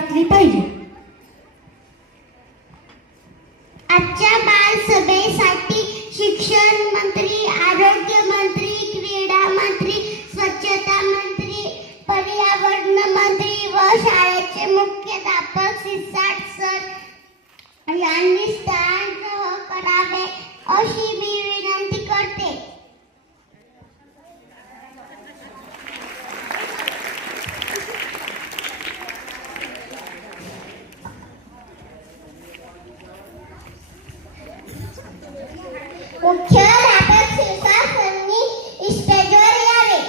घातली पाहिजे. आजच्या बालसभेसाठी शिक्षण मंत्री, आरोग्य मंत्री, क्रीडा मंत्री, स्वच्छता मंत्री, पर्यावरण मंत्री व शाळेचे मुख्याध्यापक सिसाट सर यांनी स्थान करावे अशी मी विनंती करते. मुख्याध्यापक सिसाट सरांनी स्टेजवर यावे.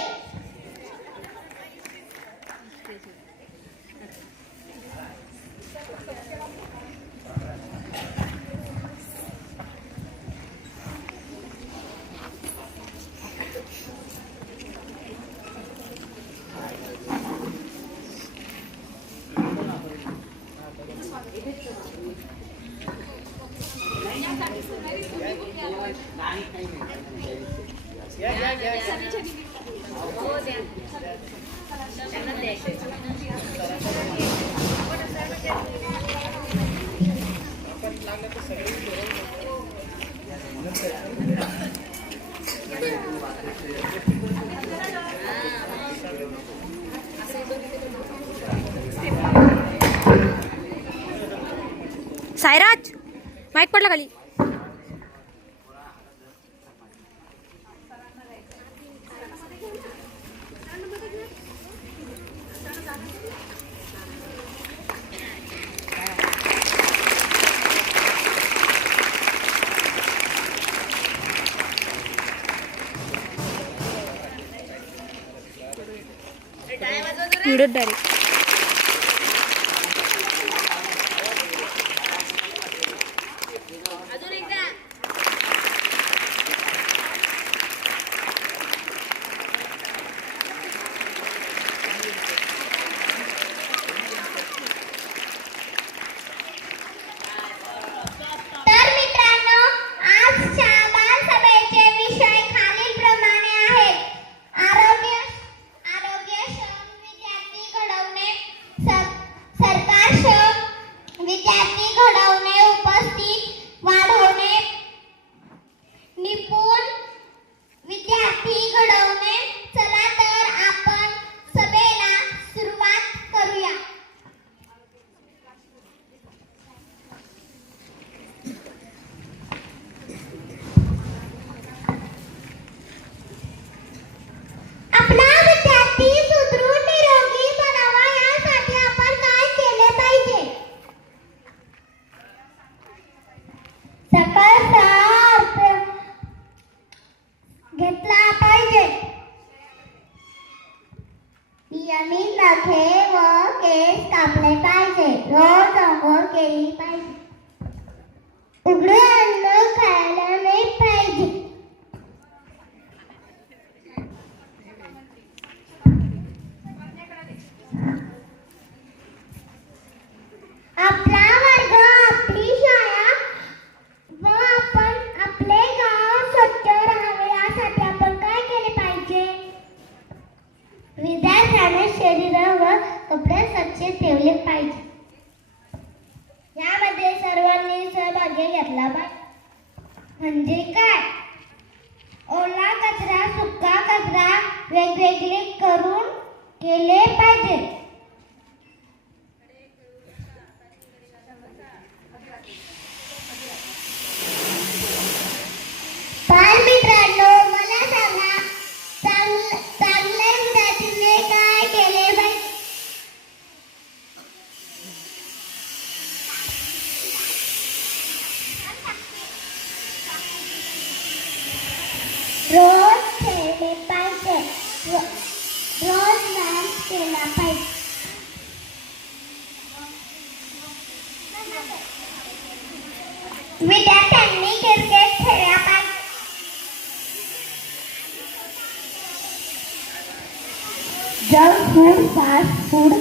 सायराज माईक पडला खाली. व्हिडिओ डायरेक्ट नियमित नखे व केस कापले पाहिजे. रोज अंघोळ केली पाहिजे. उघडे अन्न खायला नाही पाहिजे. आपला वर्ग, आपली शाळा व आपण आपले गाव स्वच्छ राहावे यासाठी आपण काय केले पाहिजे? विद्यार्थ्याने शरीर व कपडे स्वच्छ ठेवले पाहिजे. यामध्ये सर्वांनी सहभागी घेतला पाहिजे. म्हणजे काय? ओला कचरा, सुका कचरा वेगवेगळे करून केले पाहिजे. बालमित्रांनो, मला सांगा, चांगल्या विद्यार्थ्याने काय केले पाहिजे? रोज खेळले पाहिजे. रोज डान्स केला पाहिजे. विद्यार्थ्यांनी क्रिकेट खेळला पाहिजे. Junk food, fast food